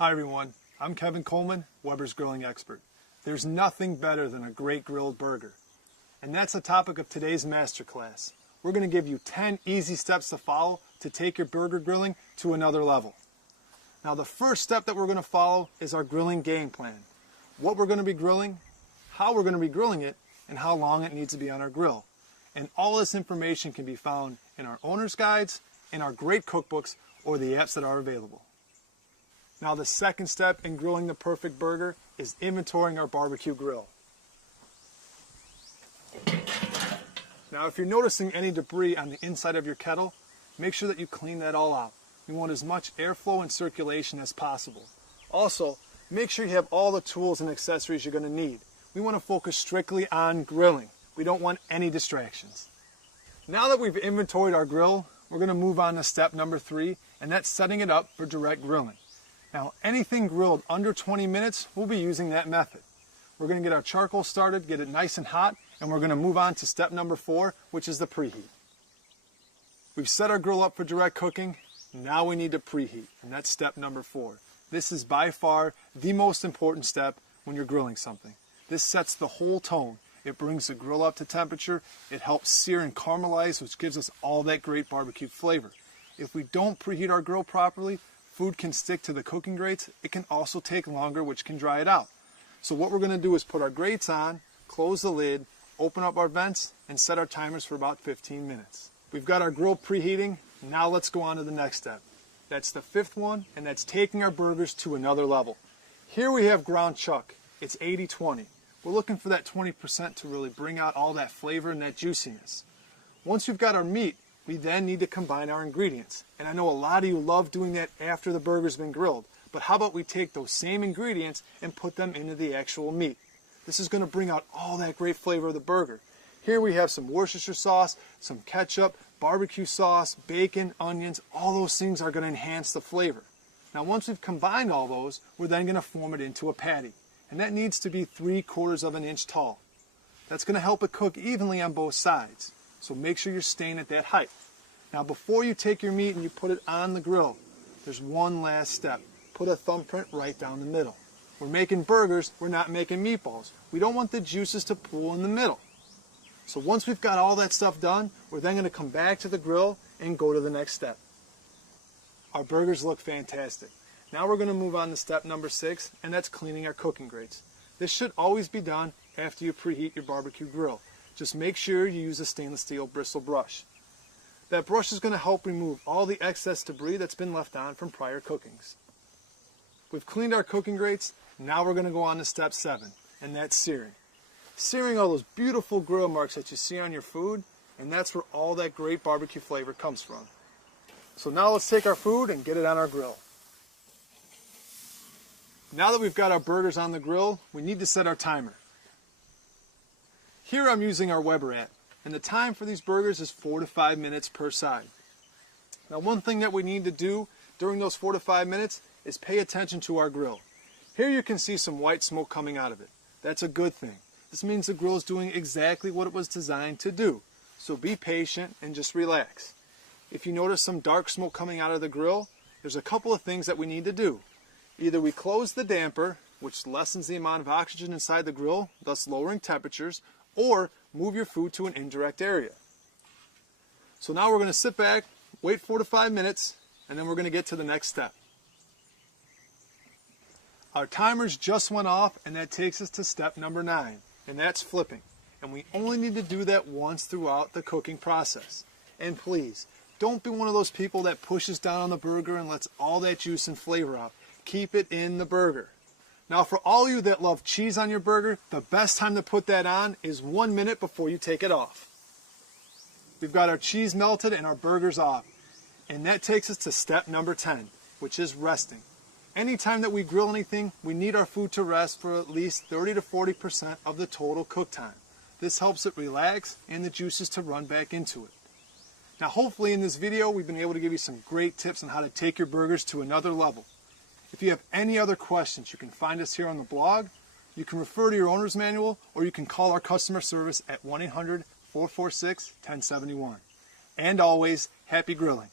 Hi everyone, I'm Kevin Coleman, Weber's grilling expert. There's nothing better than a great grilled burger. And that's the topic of today's masterclass. We're going to give you 10 easy steps to follow to take your burger grilling to another level. Now the first step that we're going to follow is our grilling game plan. What we're going to be grilling, how we're going to be grilling it, and how long it needs to be on our grill. And all this information can be found in our owner's guides, in our great cookbooks, or the apps that are available. Now the second step in grilling the perfect burger is inventorying our barbecue grill. Now if you're noticing any debris on the inside of your kettle, make sure that you clean that all out. You want as much airflow and circulation as possible. Also, make sure you have all the tools and accessories you're going to need. We want to focus strictly on grilling. We don't want any distractions. Now that we've inventoried our grill, we're going to move on to step number 3, and that's setting it up for direct grilling. Now, anything grilled under 20 minutes, we'll be using that method. We're going to get our charcoal started, get it nice and hot, and we're going to move on to step number 4, which is the preheat. We've set our grill up for direct cooking. Now we need to preheat, and that's step number 4. This is by far the most important step when you're grilling something. This sets the whole tone. It brings the grill up to temperature. It helps sear and caramelize, which gives us all that great barbecue flavor. If we don't preheat our grill properly, food can stick to the cooking grates. It can also take longer, which can dry it out. So what we're going to do is put our grates on, close the lid, open up our vents, and set our timers for about 15 minutes. We've got our grill preheating. Now let's go on to the next step. That's the 5th one, and that's taking our burgers to another level. Here we have ground chuck. It's 80-20. We're looking for that 20% to really bring out all that flavor and that juiciness. Once we've got our meat, we then need to combine our ingredients. And I know a lot of you love doing that after the burger's been grilled, but how about we take those same ingredients and put them into the actual meat? This is going to bring out all that great flavor of the burger. Here we have some Worcestershire sauce, some ketchup, barbecue sauce, bacon, onions. All those things are going to enhance the flavor. Now once we've combined all those, we're then going to form it into a patty. And that needs to be 3/4 of an inch tall. That's going to help it cook evenly on both sides. So make sure you're staying at that height. Now before you take your meat and you put it on the grill, there's one last step. Put a thumbprint right down the middle. We're making burgers, we're not making meatballs. We don't want the juices to pool in the middle. So once we've got all that stuff done, we're then going to come back to the grill and go to the next step. Our burgers look fantastic. Now we're going to move on to step number 6, and that's cleaning our cooking grates. This should always be done after you preheat your barbecue grill. Just make sure you use a stainless steel bristle brush. That brush is going to help remove all the excess debris that's been left on from prior cookings. We've cleaned our cooking grates. Now we're going to go on to step 7, and that's searing. Searing all those beautiful grill marks that you see on your food, and that's where all that great barbecue flavor comes from. So now let's take our food and get it on our grill. Now that we've got our burgers on the grill, we need to set our timer. Here I'm using our Weber app, and the time for these burgers is 4 to 5 minutes per side. Now one thing that we need to do during those 4 to 5 minutes is pay attention to our grill. Here you can see some white smoke coming out of it. That's a good thing. This means the grill is doing exactly what it was designed to do. So be patient and just relax. If you notice some dark smoke coming out of the grill, there's a couple of things that we need to do. Either we close the damper, which lessens the amount of oxygen inside the grill, thus lowering temperatures, or move your food to an indirect area. So now we're going to sit back, wait 4 to 5 minutes, and then we're going to get to the next step. Our timers just went off, and that takes us to step number 9, and that's flipping. And we only need to do that once throughout the cooking process. And please, don't be one of those people that pushes down on the burger and lets all that juice and flavor out. Keep it in the burger. Now for all you that love cheese on your burger, the best time to put that on is 1 minute before you take it off. We've got our cheese melted and our burgers off. And that takes us to step number 10, which is resting. Anytime that we grill anything, we need our food to rest for at least 30 to 40% of the total cook time. This helps it relax and the juices to run back into it. Now hopefully in this video we've been able to give you some great tips on how to take your burgers to another level. If you have any other questions, you can find us here on the blog. You can refer to your owner's manual, or you can call our customer service at 1-800-446-1071. And always, happy grilling.